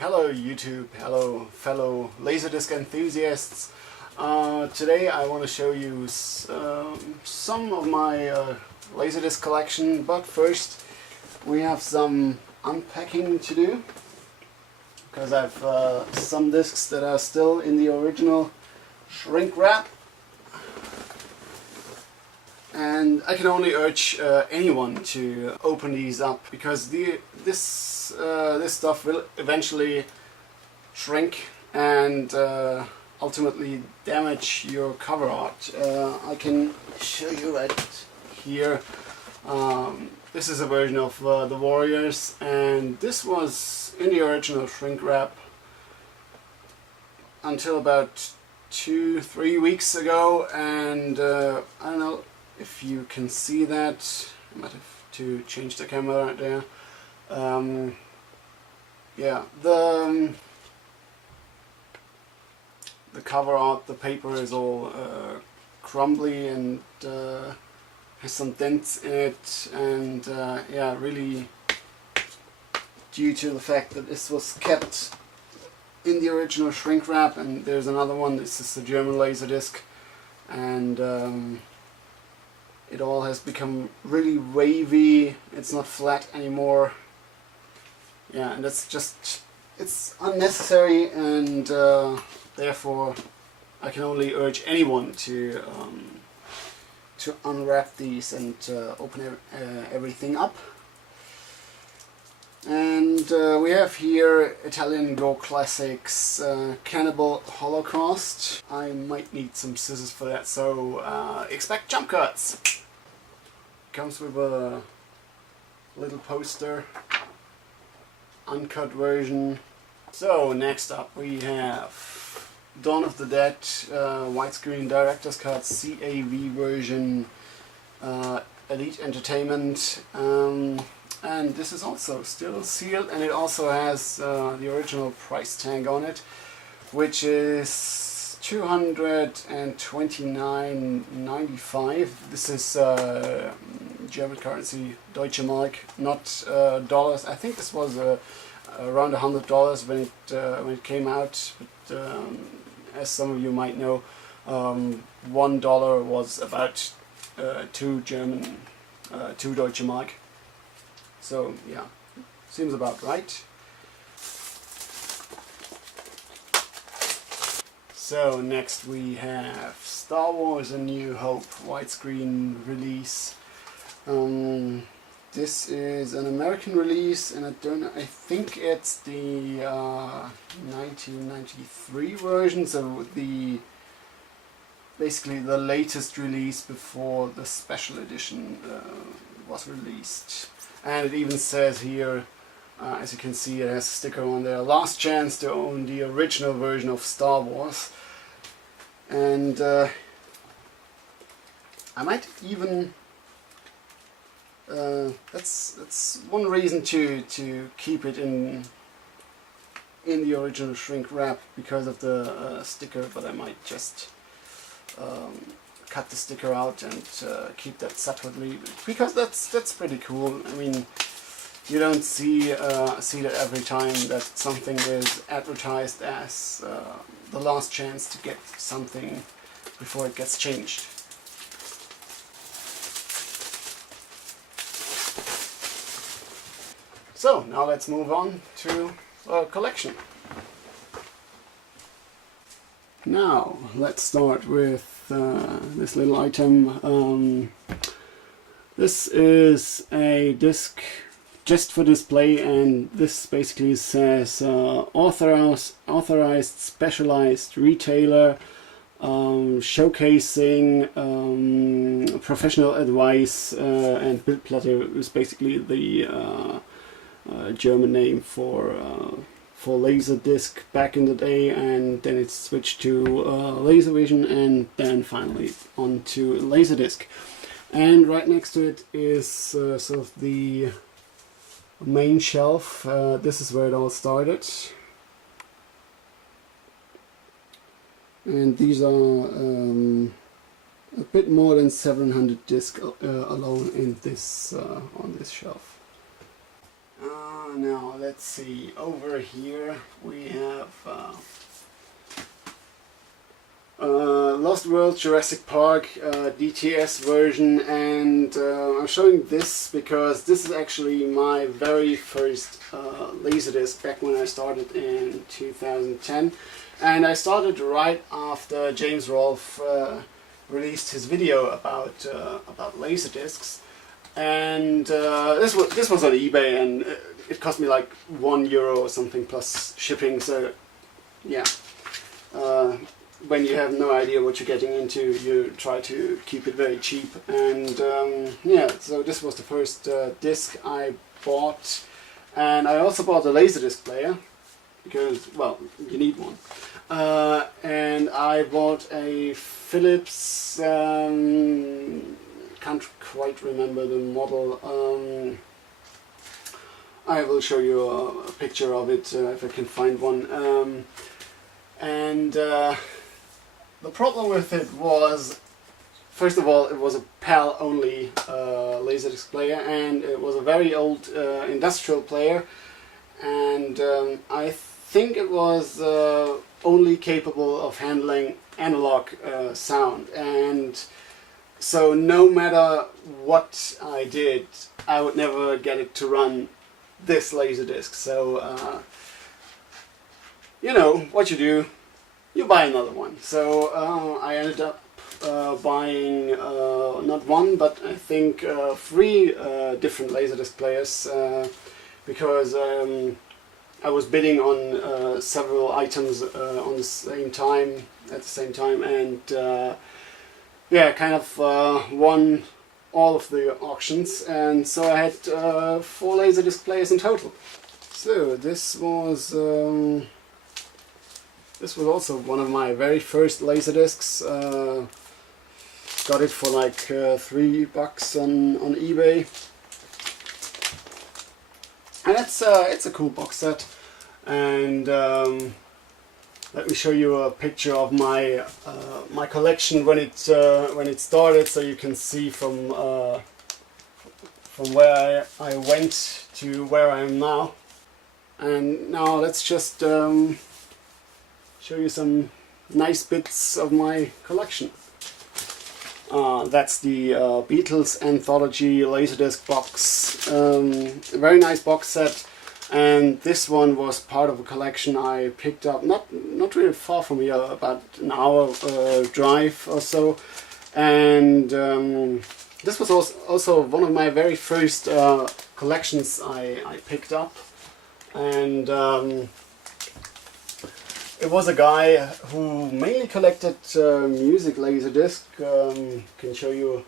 Hello YouTube, hello fellow LaserDisc enthusiasts. Today I want to show you some of my LaserDisc collection, but first we have some unpacking to do, because I have some discs that are still in the original shrink wrap, and I can only urge anyone to open these up, because this stuff will eventually shrink and ultimately damage your cover art. I can show you right here. This is a version of the Warriors, and this was in the original shrink wrap until about 2-3 weeks ago, and I don't know if you can see that. I might have to change the camera right there. Yeah, the cover art, the paper is all crumbly and has some dents in it, and yeah, really due to the fact that this was kept in the original shrink wrap. And there's another one, this is the German LaserDisc, and it all has become really wavy, it's not flat anymore. Yeah, and that's just, it's unnecessary, and therefore I can only urge anyone to unwrap these and open everything up. And we have here Italian Go Classics Cannibal Holocaust. I might need some scissors for that, so expect jump cuts. Comes with a little poster, uncut version. So next up we have Dawn of the Dead widescreen director's cut CAV version, Elite Entertainment, and this is also still sealed, and it also has the original price tag on it, which is $229.95. This is German currency, Deutsche Mark, not dollars. I think this was around $100 when it came out, but as some of you might know, $1 was about 2 Deutsche Mark. So yeah, seems about right. So next we have Star Wars: A New Hope widescreen release. This is an American release, and I think it's the 1993 version, so basically the latest release before the special edition was released. And it even says here, as you can see, it has a sticker on there, last chance to own the original version of Star Wars. And I might even, that's one reason to keep it in the original shrink wrap, because of the sticker, but I might just cut the sticker out and keep that separately, because that's pretty cool. I mean, you don't see that every time that something is advertised as the last chance to get something before it gets changed. So now let's move on to our collection. Now let's start with this little item. This is a disc just for display, and this basically says authorized specialized retailer, showcasing professional advice, and Bildplatte is basically the German name for LaserDisc back in the day, and then it switched to LaserVision, and then finally on to LaserDisc. And right next to it is sort of the main shelf. This is where it all started, and these are a bit more than 700 discs alone in this on this shelf. Now let's see, over here we have Lost World Jurassic Park DTS version, and I'm showing this because this is actually my very first LaserDisc back when I started in 2010, and I started right after James Rolfe released his video about LaserDiscs, and this was on eBay, and it cost me like €1 or something plus shipping. So yeah, when you have no idea what you're getting into, you try to keep it very cheap. And yeah, so this was the first disc I bought, and I also bought a LaserDisc player because, well, you need one. And I bought a Philips, can't quite remember the model. I will show you a picture of it if I can find one. The problem with it was, first of all, it was a PAL only LaserDisc player, and it was a very old industrial player, and I think it was only capable of handling analog sound, and so no matter what I did, I would never get it to run this LaserDisc. So you know what you do, you buy another one. So I ended up buying not one, but I think 3 different LaserDisc players, because I was bidding on several items on the same time, at the same time, and yeah, kind of won all of the auctions, and so I had 4 LaserDisc players in total. So this was also one of my very first LaserDiscs. Got it for like $3 on eBay, and it's a cool box set. And let me show you a picture of my my collection when it started, so you can see from where I went to where I am now. And now let's just show you some nice bits of my collection. That's the Beatles Anthology LaserDisc box. A very nice box set, and this one was part of a collection I picked up not really far from here, about an hour drive or so. And this was also one of my very first collections I picked up, and it was a guy who mainly collected music LaserDisc. Can show you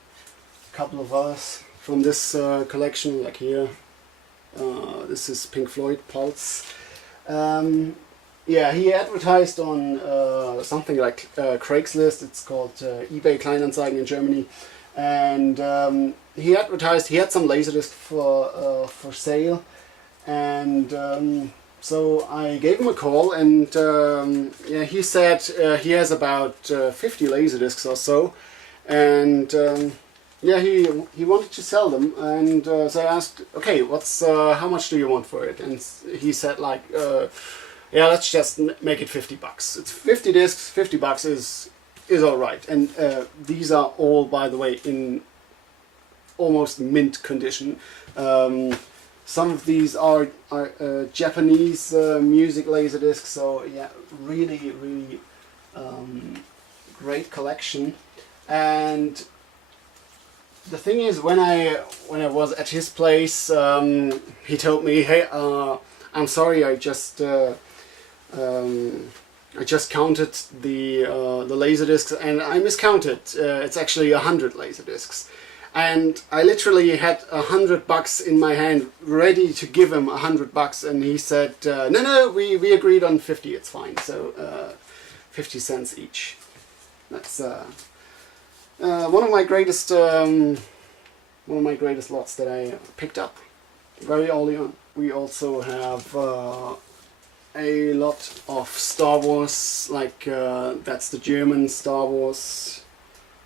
a couple of others from this collection, like here. This is Pink Floyd Pulse. Yeah, he advertised on something like Craigslist. It's called eBay Kleinanzeigen in Germany, and he advertised he had some LaserDisc for sale, and so I gave him a call, and yeah, he said he has about 50 LaserDiscs or so, and yeah, he wanted to sell them, and so I asked, okay, what's how much do you want for it? And he said, like, yeah, let's just make it $50. It's 50 discs, $50 is all right. And these are all, by the way, in almost mint condition. Some of these are Japanese music LaserDiscs, so yeah, really great collection. And the thing is, when I was at his place, he told me, hey, I'm sorry, I just counted the LaserDiscs, and I miscounted. It's actually 100 LaserDiscs. And I literally had $100 in my hand, ready to give him $100, and he said, no, we agreed on 50, it's fine. So 50 cents each. That's one of my greatest lots that I picked up very early on. We also have a lot of Star Wars, like that's the German Star Wars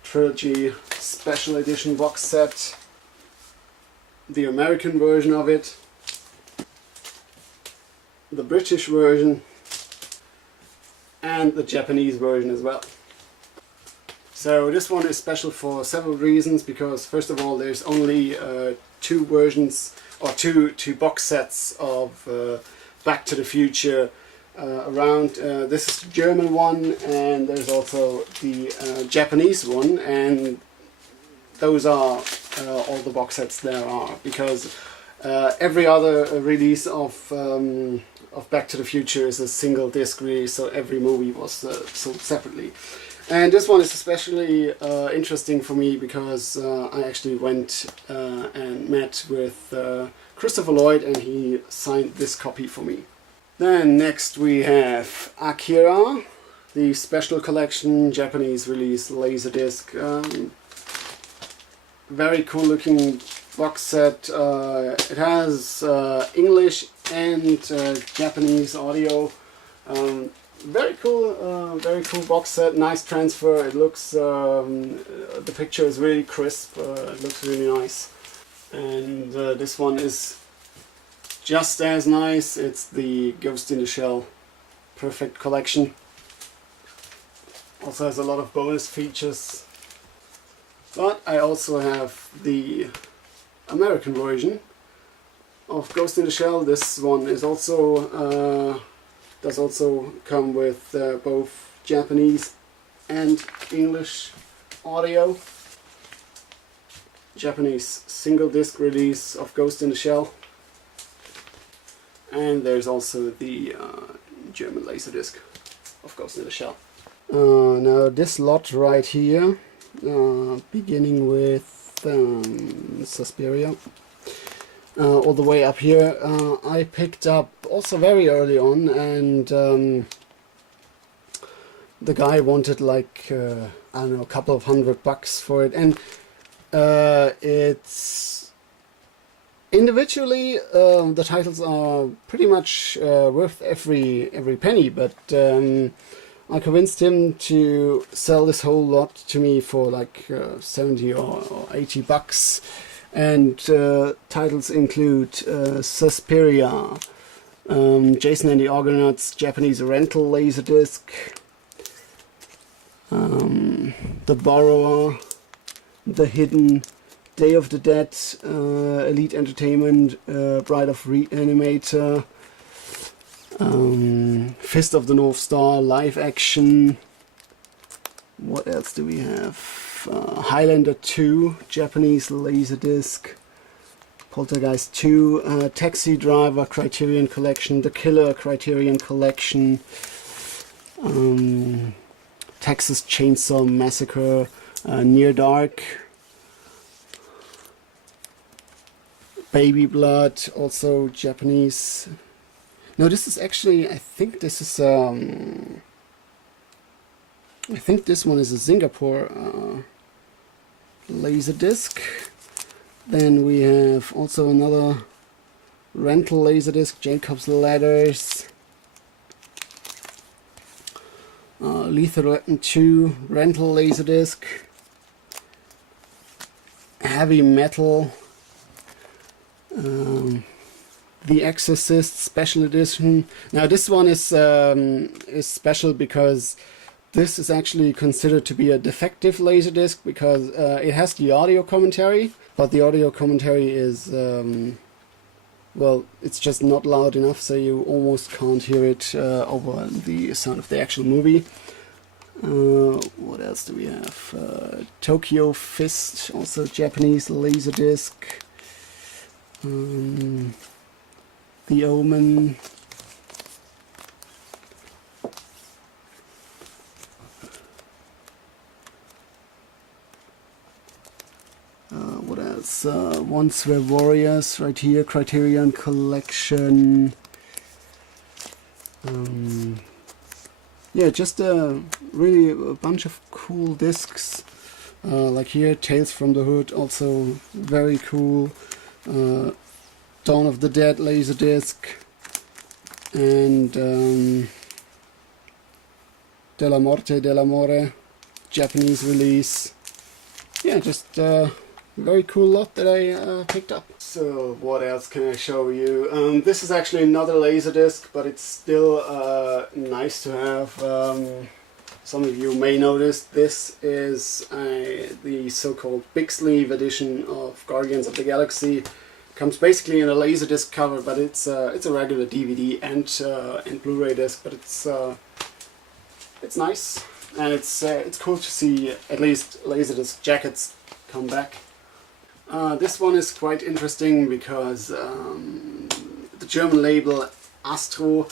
Trilogy Special Edition box set, the American version of it. the British version, and the Japanese version as well. So this one is special for several reasons, because first of all there's only two versions, or two box sets of Back to the Future around. This is the German one, and there's also the Japanese one, and those are all the box sets there are, because every other release of Back to the Future is a single disc release, so every movie was sold separately. And this one is especially interesting for me because I actually went and met with Christopher Lloyd, and he signed this copy for me. Then next we have Akira, the special collection Japanese release LaserDisc. Very cool looking box set. It has English and Japanese audio. Very cool box set. Nice transfer. It looks, the picture is really crisp. It looks really nice. And this one is just as nice. It's the Ghost in the Shell Perfect Collection. Also has a lot of bonus features. But I also have the American version of Ghost in the Shell. This one is also does also come with both Japanese and English audio. Japanese single disc release of Ghost in the Shell. And there's also the German LaserDisc of Ghost in the Shell. Now this lot right here, beginning with Suspiria, all the way up here, I picked up also very early on, and the guy wanted like I don't know, a couple of $100 for it, and it's individually the titles are pretty much worth every penny, but I convinced him to sell this whole lot to me for like 70 or $80. And titles include Suspiria, Jason and the Argonauts Japanese rental LaserDisc, The Borrower, The Hidden, Day of the Dead, Elite Entertainment, Bride of Reanimator, Fist of the North Star, live action. What else do we have? Highlander 2, Japanese LaserDisc, Poltergeist 2, Taxi Driver Criterion Collection, The Killer Criterion Collection, Texas Chainsaw Massacre, Near Dark, Baby Blood, also Japanese. No, this is actually, I think this is I think this one is a Singapore LaserDisc. Then we have also another rental LaserDisc, Jacob's Ladders, Lethal Weapon 2 rental LaserDisc, Heavy Metal, The Exorcist Special Edition. Now this one is special because this is actually considered to be a defective LaserDisc, because it has the audio commentary, but the audio commentary is, well, it's just not loud enough, so you almost can't hear it over the sound of the actual movie. What else do we have? Tokyo Fist, also Japanese LaserDisc. The Omen. What else? Once Were Warriors, right here, Criterion Collection. Yeah, just really a bunch of cool discs. Like here, Tales from the Hood, also very cool. Dawn of the Dead LaserDisc, and Della Morte Dell'Amore, Japanese release. Yeah, just very cool lot that I picked up. So what else can I show you? This is actually another LaserDisc, but it's still nice to have. Some of you may notice this is the so-called big sleeve edition of Guardians of the Galaxy. Comes basically in a LaserDisc cover, but it's a regular DVD and Blu-ray disc. But it's nice, and it's cool to see at least LaserDisc jackets come back. This one is quite interesting because the German label Astro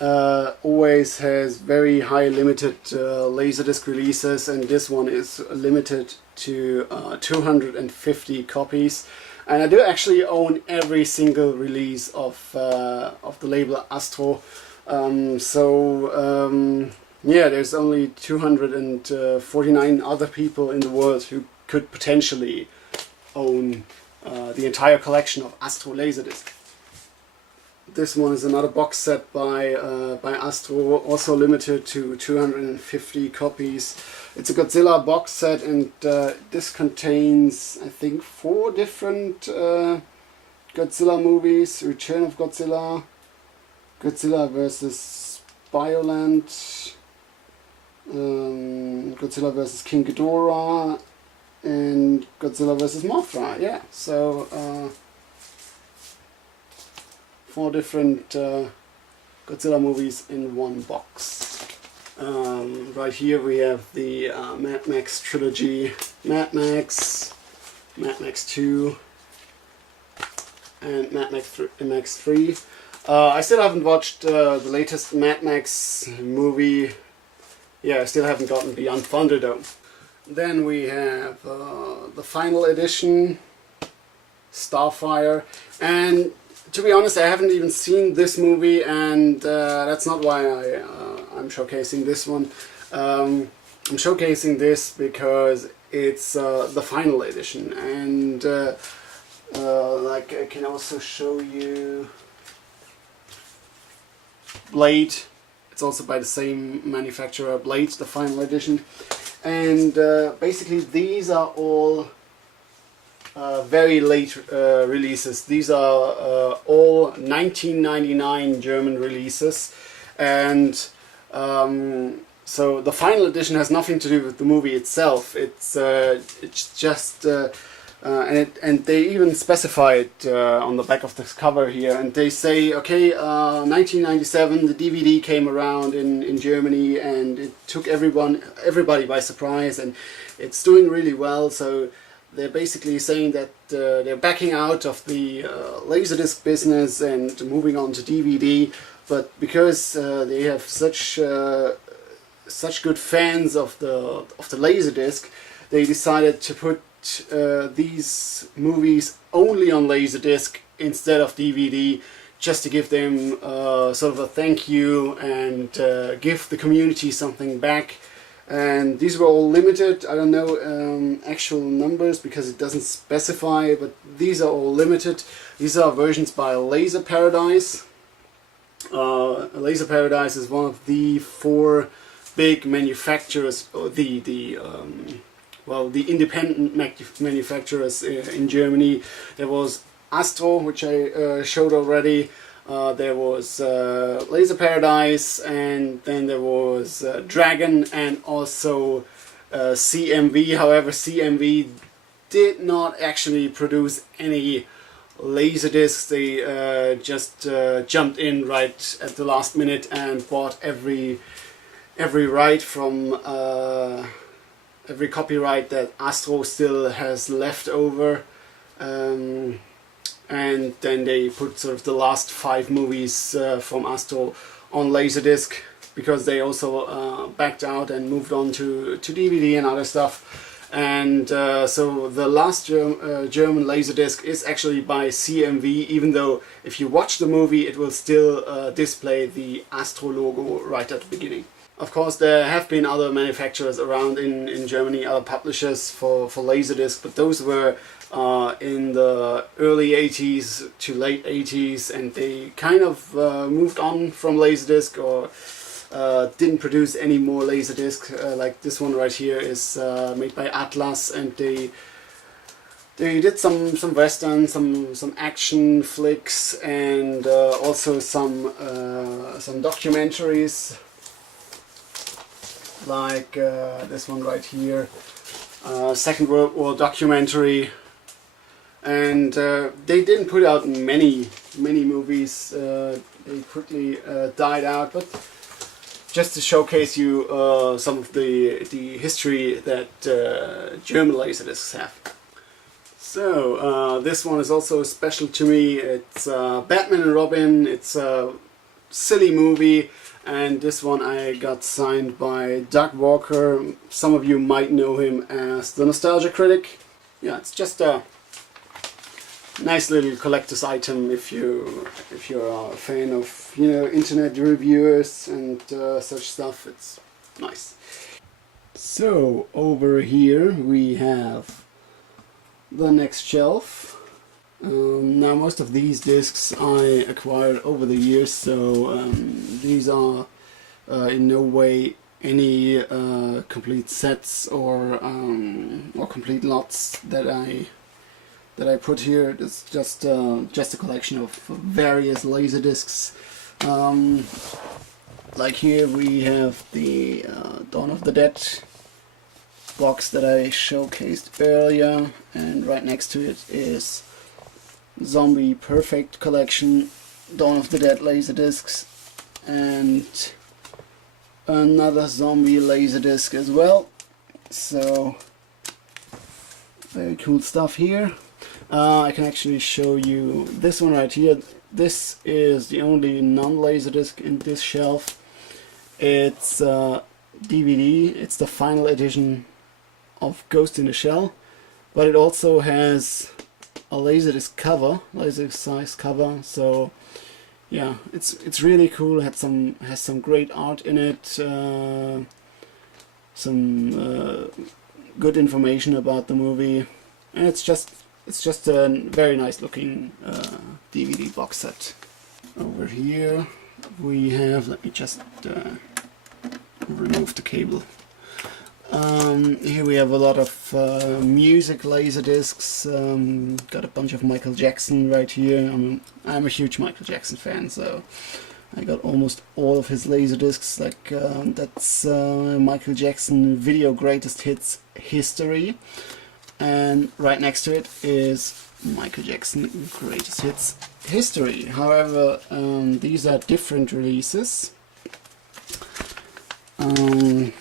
always has very high limited LaserDisc releases, and this one is limited to 250 copies. And I do actually own every single release of the label Astro. Yeah, there's only 249 other people in the world who could potentially own the entire collection of Astro LaserDisc. This one is another box set by Astro, also limited to 250 copies. It's a Godzilla box set, and this contains, I think, 4 different Godzilla movies: Return of Godzilla, Godzilla vs. Bioland, Godzilla vs. King Ghidorah, and Godzilla vs. Mothra. Yeah, so 4 different Godzilla movies in one box. Right here we have the Mad Max trilogy, Mad Max 2, and Mad Max 3. I still haven't watched the latest Mad Max movie. Yeah, I still haven't gotten beyond Thunderdome. Then we have the final edition, Starfire, and to be honest, I haven't even seen this movie, and that's not why I'm showcasing this one. I'm showcasing this because it's the final edition, and like I can also show you Blade. It's also by the same manufacturer, Blade, the final edition. And basically these are all very late releases. These are all 1999 German releases, and so the final edition has nothing to do with the movie itself. It's just and they even specify it on the back of this cover here, and they say, okay, 1997 the DVD came around in Germany, and it took everybody by surprise, and it's doing really well. So they're basically saying that they're backing out of the LaserDisc business and moving on to DVD, but because they have such good fans of the LaserDisc, they decided to put these movies only on LaserDisc instead of DVD, just to give them sort of a thank you and give the community something back. And these were all limited. I don't know actual numbers because it doesn't specify, but these are all limited. These are versions by Laser Paradise. Laser Paradise is one of the 4 big manufacturers, or the independent manufacturers in Germany. There was Astro, which I showed already. There was Laser Paradise, and then there was Dragon, and also CMV. However, CMV did not actually produce any LaserDiscs. They just jumped in right at the last minute and bought every right from every copyright that Astro still has left over. And then they put sort of the last 5 movies from Astro on LaserDisc, because they also backed out and moved on to DVD and other stuff. And so the last German LaserDisc is actually by CMV, even though if you watch the movie it will still display the Astro logo right at the beginning. Of course, there have been other manufacturers around in Germany, other publishers for LaserDisc, but those were in the early 80s to late 80s, and they kind of moved on from LaserDisc, or didn't produce any more LaserDisc. Like this one right here is made by Atlas, and they They did some westerns, some action flicks, and also some documentaries, like this one right here, Second World War documentary. And they didn't put out many movies. They quickly died out, but just to showcase you some of the history that German LaserDiscs have. So this one is also special to me. It's Batman and Robin. It's a silly movie, and this one I got signed by Doug Walker. Some of you might know him as the Nostalgia Critic. Yeah, it's just a nice little collector's item if you're a fan of, you know, internet reviewers and such stuff. It's nice. So over here we have the next shelf. Now most of these discs I acquired over the years, so these are in no way any complete sets or complete lots that I put here. It's just a collection of various LaserDiscs. Like here we have the Dawn of the Dead box that I showcased earlier, and right next to it is Zombie Perfect Collection, Dawn of the Dead LaserDiscs, and another Zombie LaserDisc as well. So very cool stuff here. I can actually show you this one right here. This is the only non-LaserDisc in this shelf. It's DVD. It's the final edition of Ghost in the Shell, but it also has a LaserDisc cover, LaserDisc size cover. So yeah, it's really cool. It has some great art in it. Some good information about the movie, and it's just a very nice looking DVD box set. Over here we have, let me just remove the cable. Here we have a lot of music LaserDiscs. Got a bunch of Michael Jackson right here. I'm a huge Michael Jackson fan, so I got almost all of his LaserDiscs. Like that's Michael Jackson Video Greatest Hits History. And right next to it is Michael Jackson Greatest Hits History. However, these are different releases. I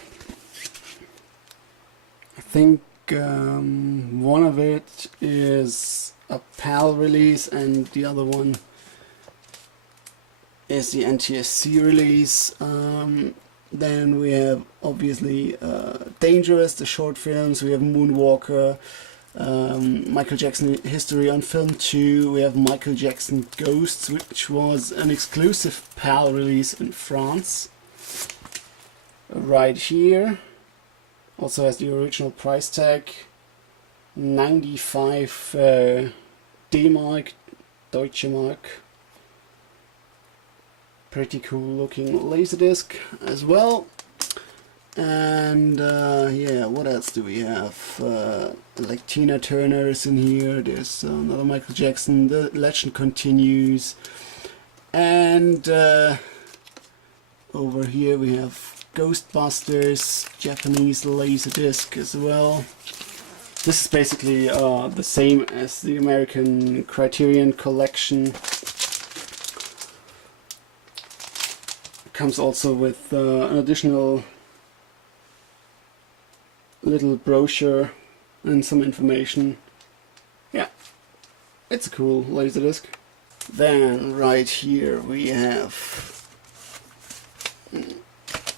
think one of it is a PAL release and the other one is the NTSC release. Then we have obviously Dangerous, the short films. We have Moonwalker, Michael Jackson History on Film 2. We have Michael Jackson Ghosts, which was an exclusive PAL release in France. Right here also has the original price tag, 95 D-Mark, Deutsche Mark. Pretty cool looking LaserDisc as well. And yeah, what else do we have? Like Tina Turner is in here. There's another Michael Jackson. The Legend Continues. And over here we have Ghostbusters, Japanese LaserDisc as well. This is basically the same as the American Criterion collection. Comes also with an additional little brochure and some information. Yeah, it's a cool LaserDisc. Then right here we have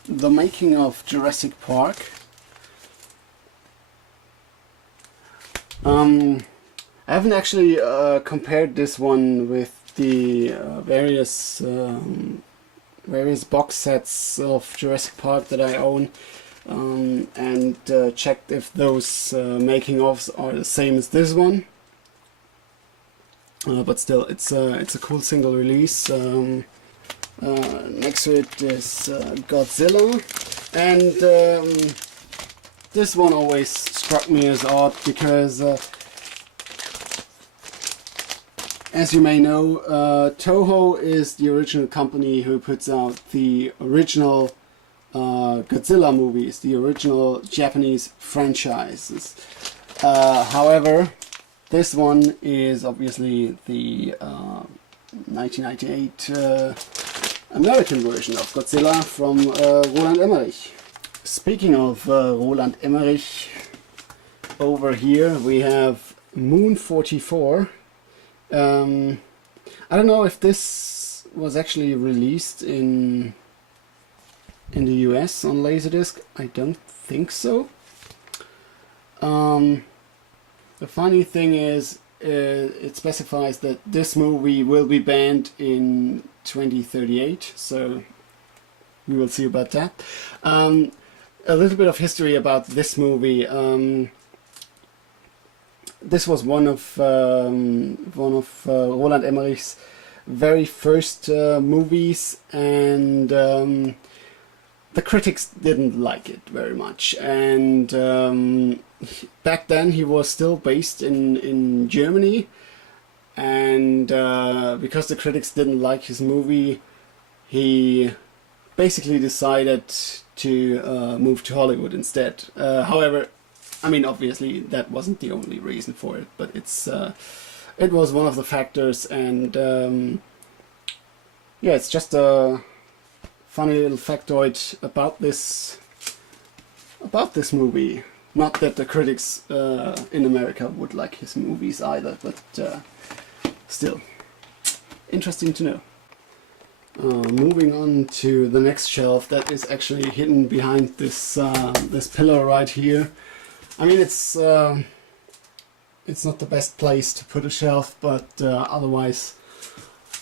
the making of Jurassic Park. I haven't actually compared this one with the various box sets of Jurassic Park that I own, and checked if those making ofs are the same as this one. But still, it's a cool single release. Next to it is Godzilla, and this one always struck me as odd because As you may know, Toho is the original company who puts out the original Godzilla movies, the original Japanese franchises. However, this one is obviously the 1998 American version of Godzilla from Roland Emmerich. Speaking of Roland Emmerich, over here we have Moon 44. I don't know if this was actually released in the US on LaserDisc. I don't think so. The funny thing is, it specifies that this movie will be banned in 2038, so we will see about that. A little bit of history about this movie. This was one of Roland Emmerich's very first movies, and the critics didn't like it very much. And back then he was still based in Germany, and because the critics didn't like his movie, he basically decided to move to Hollywood instead. However, I mean, obviously that wasn't the only reason for it, but it was one of the factors. And yeah, it's just a funny little factoid about this movie. Not that the critics in America would like his movies either, but still interesting to know. Moving on to the next shelf that is actually hidden behind this this pillar right here. I mean, it's not the best place to put a shelf, but otherwise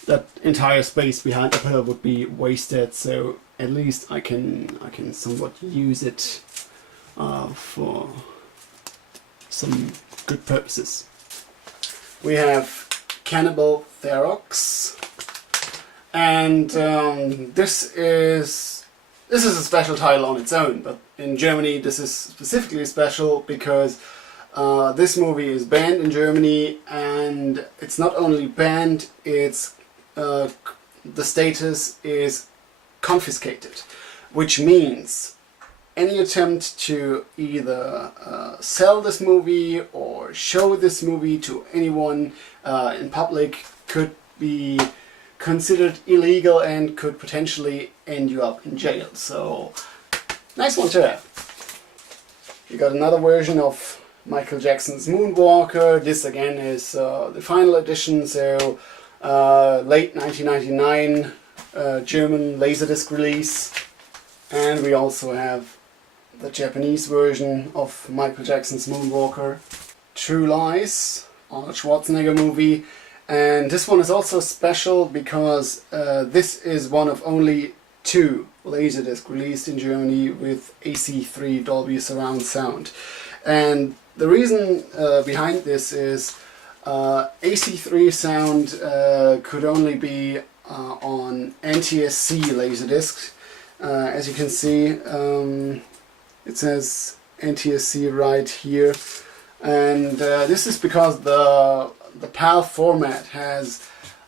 that entire space behind the pillar would be wasted. So at least I can somewhat use it for some good purposes. We have Cannibal Ferox, and this is a special title on its own, but in Germany this is specifically special because this movie is banned in Germany, and it's not only banned, it's the status is confiscated, which means any attempt to either sell this movie or show this movie to anyone in public could be considered illegal and could potentially end you up in jail. So, nice one to have. You got another version of Michael Jackson's Moonwalker. This again is the final edition, so late 1999 German LaserDisc release. And we also have the Japanese version of Michael Jackson's Moonwalker, True Lies, Arnold Schwarzenegger movie. And this one is also special because this is one of only 2 LaserDisc released in Germany with AC3 Dolby Surround sound. And the reason behind this is AC3 sound could only be on NTSC LaserDisc. As you can see, it says NTSC right here, and this is because the PAL format has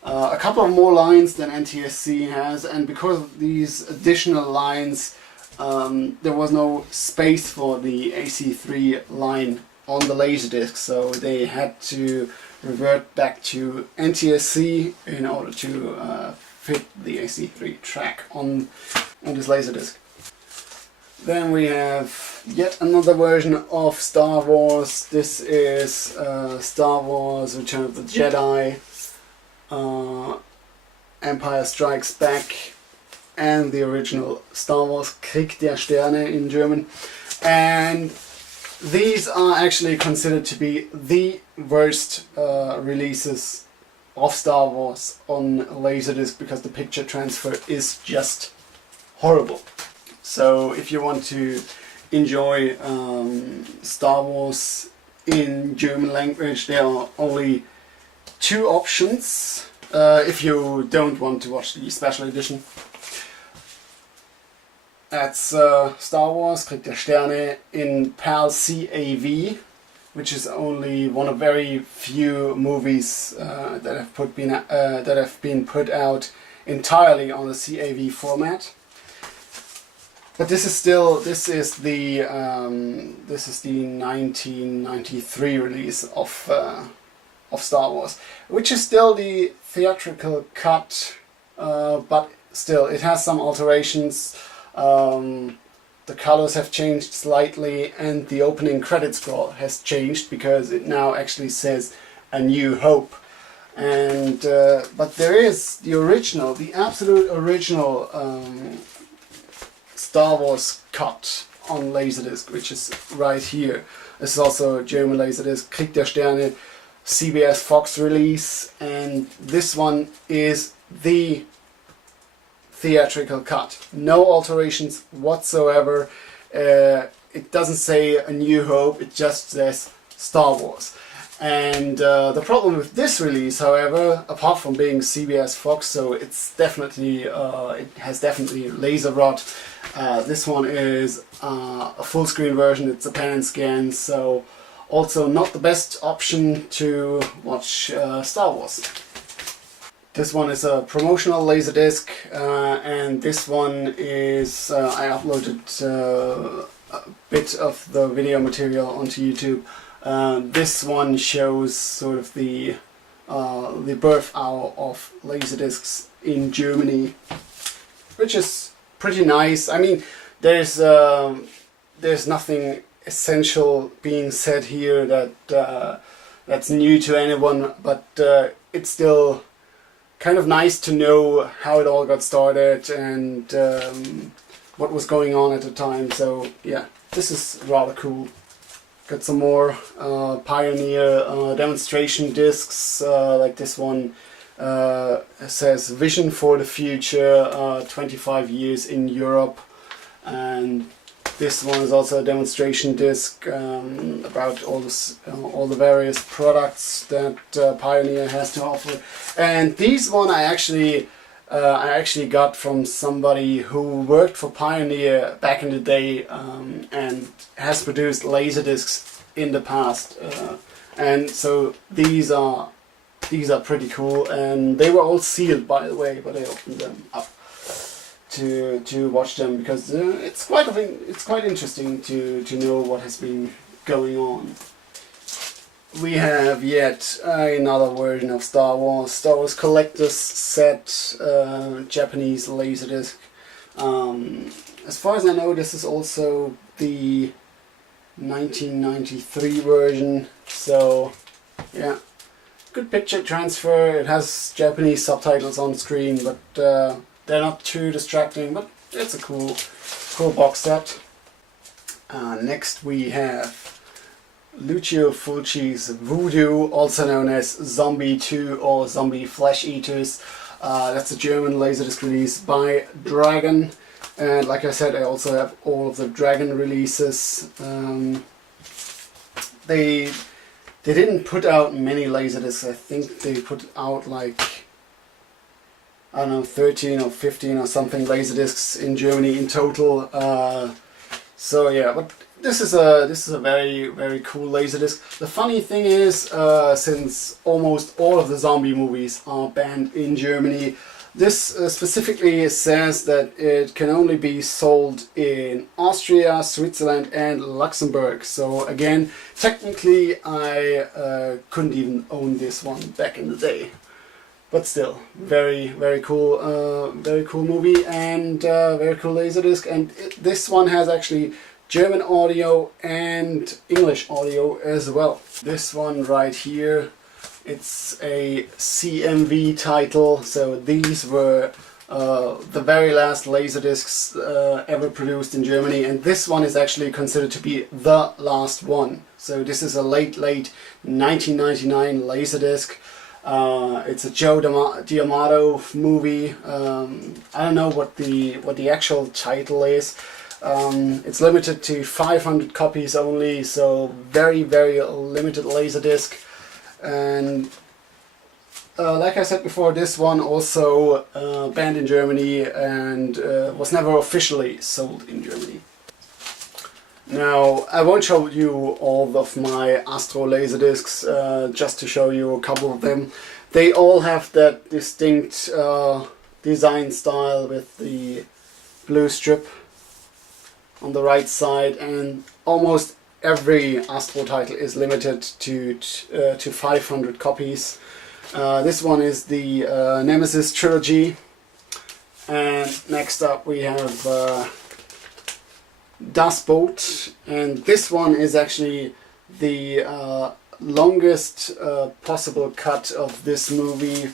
a couple of more lines than NTSC has, and because of these additional lines, there was no space for the AC3 line on the LaserDisc, so they had to revert back to NTSC in order to fit the AC3 track on this LaserDisc. Then we have yet another version of Star Wars. This is Star Wars Return of the Jedi, Empire Strikes Back, and the original Star Wars Krieg der Sterne in German. And these are actually considered to be the worst releases of Star Wars on LaserDisc because the picture transfer is just horrible. So if you want to enjoy Star Wars in German language, there are only 2 options if you don't want to watch the special edition. That's Star Wars Krieg der Sterne in PAL CAV, which is only one of very few movies that have been put out entirely on the CAV format. But this is the 1993 release of Star Wars, which is still the theatrical cut, but still it has some alterations. The colors have changed slightly, and the opening credit scroll has changed because it now actually says A New Hope. And but there is the original, the absolute original Star Wars cut on LaserDisc, which is right here. This is also a German LaserDisc, Krieg der Sterne, CBS Fox release, and this one is the theatrical cut. No alterations whatsoever. It doesn't say A New Hope, it just says Star Wars. And the problem with this release, however, apart from being CBS Fox, so it's definitely it has definitely laser rot. This one is a full screen version. It's a pan and scan, so also not the best option to watch Star Wars. This one is a promotional LaserDisc, and this one is I uploaded a bit of the video material onto YouTube. This one shows sort of the birth hour of LaserDiscs in Germany, which is pretty nice. I mean, there's nothing essential being said here that that's new to anyone, but it's still kind of nice to know how it all got started and what was going on at the time. So yeah, this is rather cool. Got some more Pioneer demonstration discs, like this one says Vision for the Future, 25 years in Europe, and this one is also a demonstration disc about all the various products that Pioneer has to offer. And these one I actually got from somebody who worked for Pioneer back in the day and has produced LaserDiscs in the past, and so these are pretty cool, and they were all sealed, by the way, but I opened them up to watch them because it's quite interesting to know what has been going on. We have yet another version of Star Wars Collector's Set, Japanese LaserDisc. As far as I know, this is also the 1993 version, so yeah, good picture transfer. It has Japanese subtitles on screen, but they're not too distracting, but it's a cool box set. Next we have Lucio Fulci's Voodoo, also known as Zombie 2 or Zombie Flesh Eaters. That's a German LaserDisc release by Dragon, and like I said, I also have all of the Dragon releases. They didn't put out many LaserDiscs. I think they put out like, I don't know, 13 or 15 or something LaserDiscs in Germany in total. So yeah, but this is a very, very cool LaserDisc. The funny thing is, since almost all of the zombie movies are banned in Germany, this specifically says that it can only be sold in Austria, Switzerland and Luxembourg. So again, technically I couldn't even own this one back in the day. But still, very, very cool movie, and very cool LaserDisc. And this one has actually German audio and English audio as well. This one right here, it's a CMV title, so these were the very last LaserDiscs ever produced in Germany, and this one is actually considered to be the last one. So this is a late 1999 LaserDisc. It's a Joe D'Amato movie. I don't know what the actual title is. It's limited to 500 copies only, so very, very limited LaserDisc. And like I said before, this one also banned in Germany and was never officially sold in Germany. Now, I won't show you all of my Astro LaserDiscs, just to show you a couple of them. They all have that distinct design style with the blue strip on the right side, and almost every Astro title is limited to 500 copies. This one is the Nemesis trilogy, and next up we have Das Boot, and this one is actually the longest possible cut of this movie.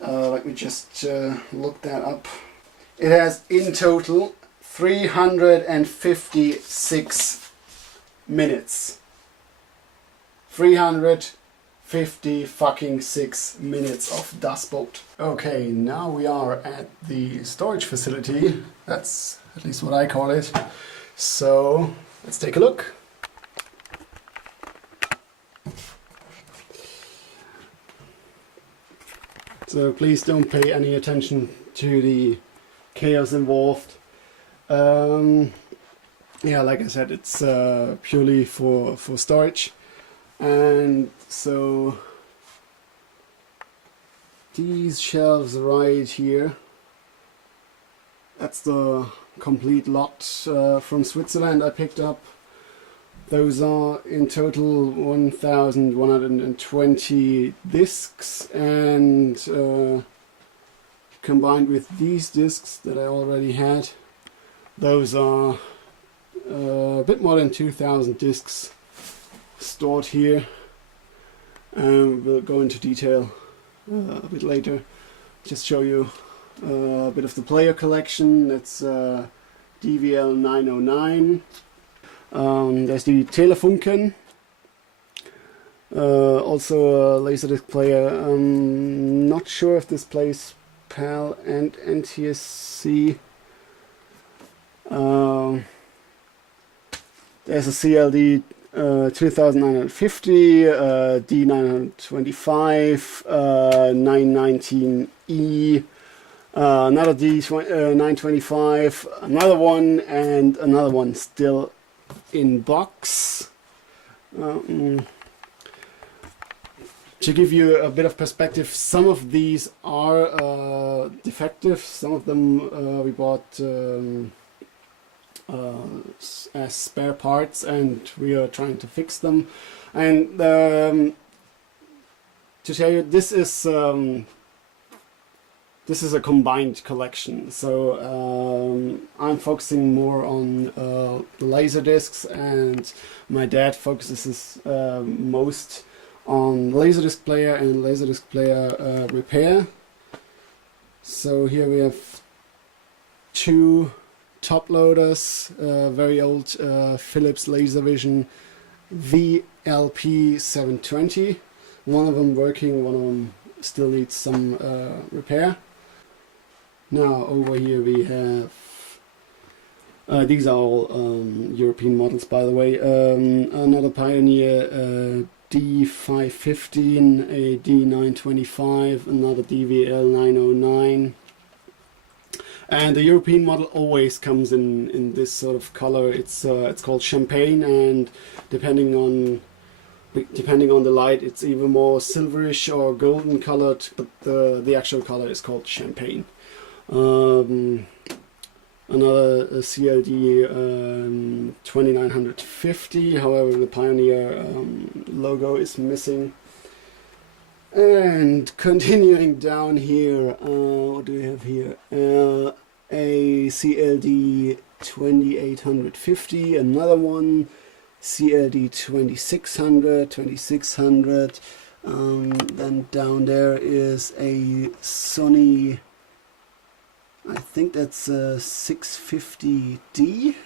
Let me just look that up. It has in total 356 minutes. 356 minutes of Das Boot. Okay, now we are at the storage facility. That's at least what I call it. So let's take a look. So please don't pay any attention to the chaos involved. Yeah, like I said, it's purely for storage. And so these shelves right here, that's the complete lot from Switzerland I picked up. Those are in total 1,120 discs, and combined with these discs that I already had, those are a bit more than 2,000 discs stored here. We'll go into detail a bit later. Just show you a bit of the player collection. That's DVL 909. There's the Telefunken, also a LaserDisc player. I'm not sure if this plays PAL and NTSC. There's a CLD 2950, D925, 919E, another D925, another one, and another one still in box. To give you a bit of perspective, some of these are defective. Some of them we bought as spare parts, and we are trying to fix them. And to tell you, this is a combined collection, so I'm focusing more on the LaserDiscs, and my dad focuses most on LaserDisc player and LaserDisc player repair. So here we have two top loaders, very old Philips LaserVision VLP 720. One of them working, one of them still needs some repair. Now over here we have, these are all European models, by the way, another Pioneer D515, a D925, another DVL 909, and the European model always comes in this sort of color. It's called champagne, and depending on the light, it's either more silverish or golden colored, but the actual color is called champagne. Another CLD 2950, however the Pioneer logo is missing. And continuing down here, what do we have here? A CLD 2850, another one, CLD 2600. Then down there is a Sony, I think that's a 650D.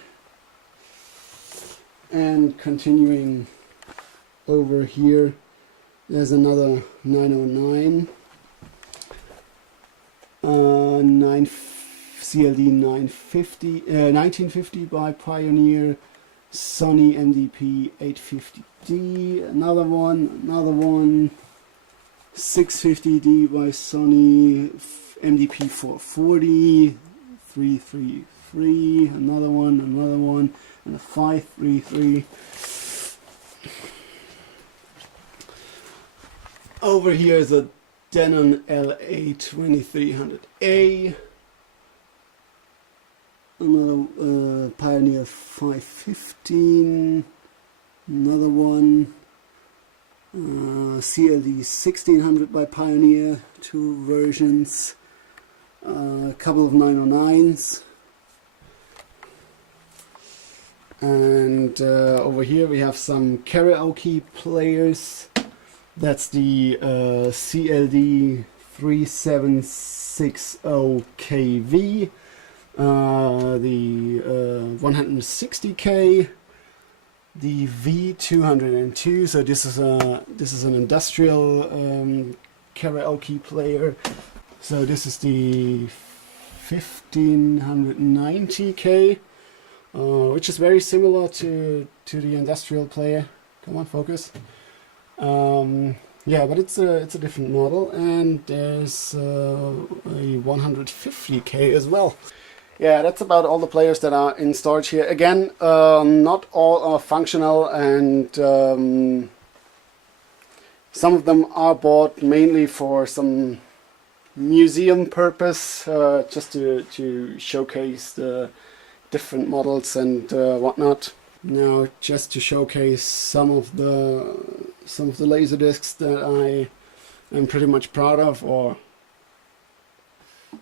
And continuing over here, there's another 909, CLD 1950 by Pioneer, Sony MDP 850D, another one, 650D by Sony, MDP 440, 3, another one, and a 533. Over here is a Denon LA2300A, another Pioneer 515, another one, CLD 1600 by Pioneer, 2 versions, a couple of 909s, and over here we have some karaoke players. That's the CLD 3760KV, the 160K, the V202. So this is an industrial karaoke player. So this is the 1590K, which is very similar to the industrial player. Come on, focus. Yeah, but it's a different model, and there's a 150K as well. Yeah, that's about all the players that are in storage here. Again, not all are functional, and some of them are bought mainly for some museum purpose, just to showcase the different models and whatnot. Now, just to showcase some of the LaserDiscs that I am pretty much proud of, or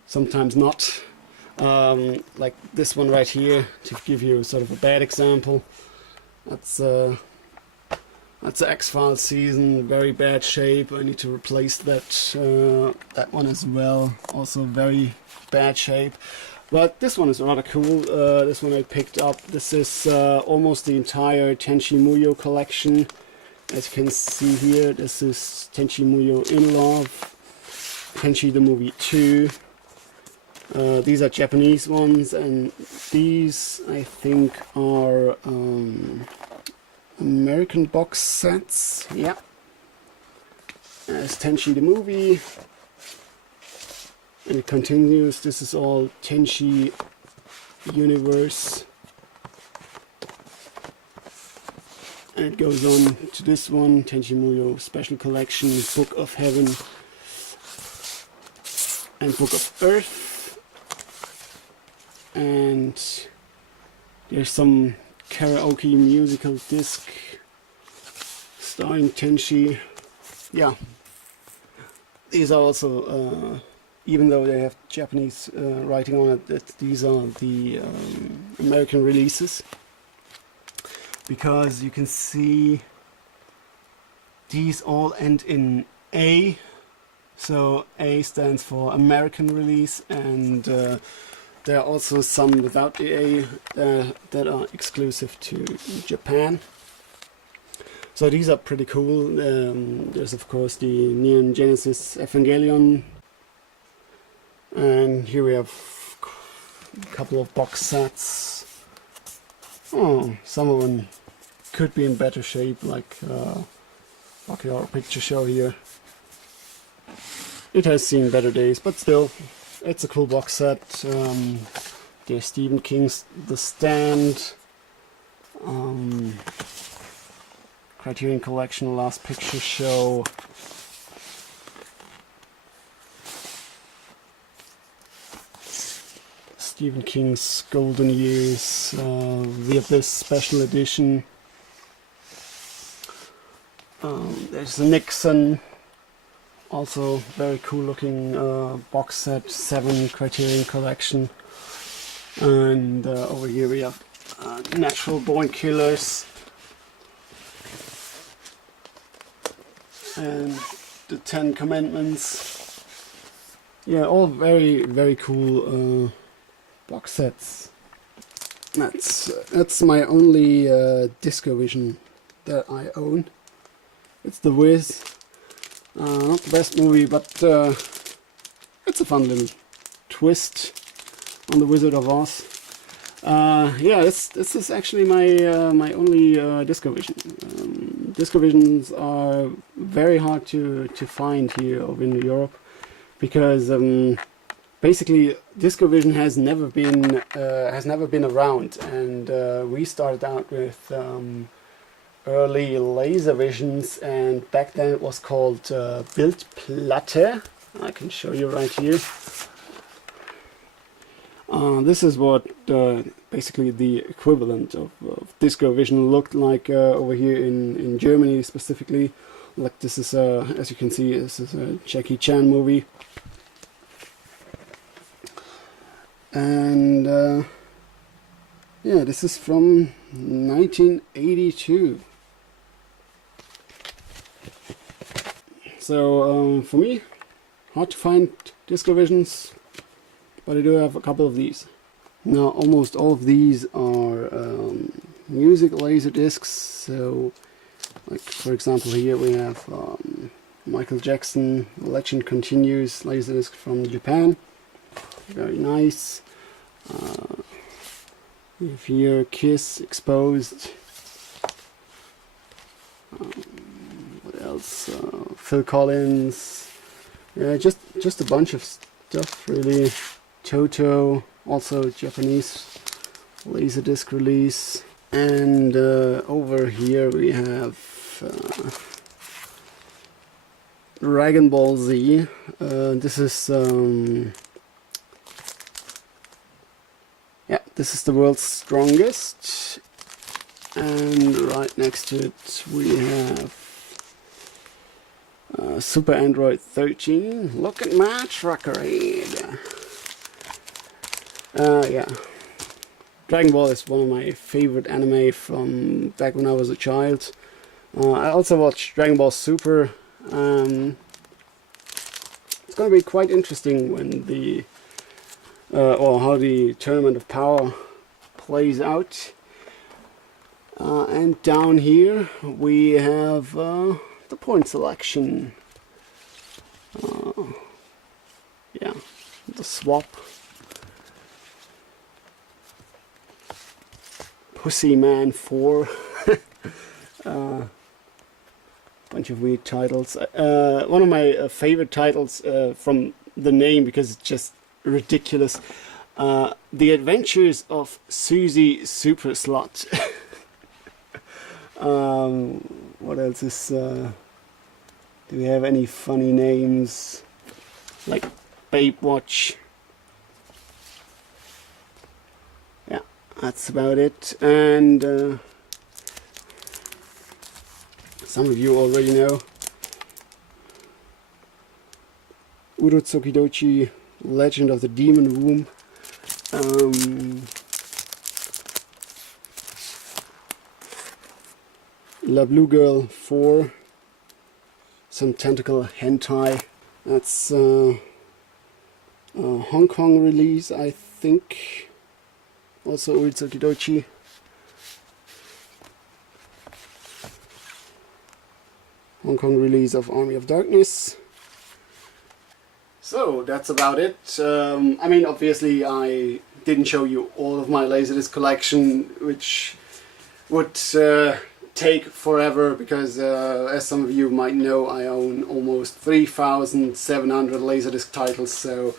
sometimes not. Like this one right here, to give you sort of a bad example. That's the X-Files season, very bad shape. I need to replace that one as well. Also very bad shape. But this one is rather cool. This one I picked up. This is almost the entire Tenchi Muyo collection. As you can see here, this is Tenchi Muyo in Love, Tenchi the Movie 2. These are Japanese ones, and these I think are American box sets. Yeah. As Tenchi the Movie. And it continues. This is all Tenchi Universe. And it goes on to this one, Tenchi Muyo Special Collection, Book of Heaven and Book of Earth. And there's some karaoke musical disc starring Tenchi. Yeah. These are also even though they have Japanese writing on it, these are the American releases, because you can see these all end in A, so A stands for American release, and there are also some without the A that are exclusive to Japan. So these are pretty cool. There's of course the Neon Genesis Evangelion. And here we have a couple of box sets. Oh, some of them could be in better shape, like our picture show here. It has seen better days, but still, it's a cool box set. There's Stephen King's The Stand, Criterion Collection Last Picture Show. Stephen King's Golden Years, The Abyss Special Edition. There's a Nixon, also very cool looking box set, 7 Criterion Collection. And over here we have Natural Born Killers and the 10 Commandments. Yeah, all very, very cool box sets. That's my only DiscoVision that I own. It's The Wiz. Not the best movie, but it's a fun little twist on The Wizard of Oz. Yeah, this is actually my my only DiscoVision. DiscoVisions are very hard to find here over in Europe, because basically DiscoVision has never been around, and we started out with early LaserVisions, and back then it was called Bildplatte. I can show you right here. This is what basically the equivalent of DiscoVision looked like over here in Germany specifically. Like this is, as you can see, this is a Jackie Chan movie. And yeah, this is from 1982. So for me, hard to find DiscoVisions, but I do have a couple of these. Now almost all of these are music LaserDiscs. So like for example here we have Michael Jackson, Legend Continues LaserDisc from Japan. Very nice. We have here Kiss, Exposed. What else? Phil Collins. Yeah, just a bunch of stuff really. Toto, also Japanese LaserDisc release. And over here we have Dragon Ball Z. This is yeah, this is the world's strongest, and right next to it we have Super Android 13. Look at my truckerade. Yeah, Dragon Ball is one of my favorite anime from back when I was a child. I also watched Dragon Ball Super. It's going to be quite interesting when the or how the Tournament of Power plays out. And down here we have the point selection. Yeah, the swap. Pussy Man 4. Bunch of weird titles. One of my favorite titles from the name, because it's just ridiculous. The Adventures of Susie Super Slut. What else is? Do we have any funny names like Babe Watch? Yeah, that's about it. And some of you already know Urotsukidochi, Legend of the Demon Womb. La Blue Girl 4, some tentacle hentai. That's a Hong Kong release, I think. Also Urotsukidochi. Hong Kong release of Army of Darkness. So that's about it. I mean, obviously I didn't show you all of my LaserDisc collection, which would take forever, because as some of you might know, I own almost 3,700 LaserDisc titles, so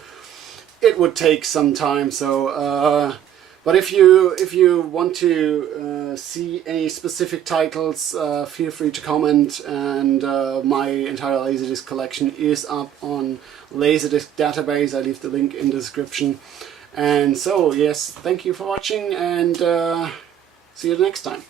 it would take some time. So but if you want to see any specific titles, feel free to comment, and my entire LaserDisc collection is up on LaserDisc database. I leave the link in the description. And so yes, thank you for watching, and see you next time.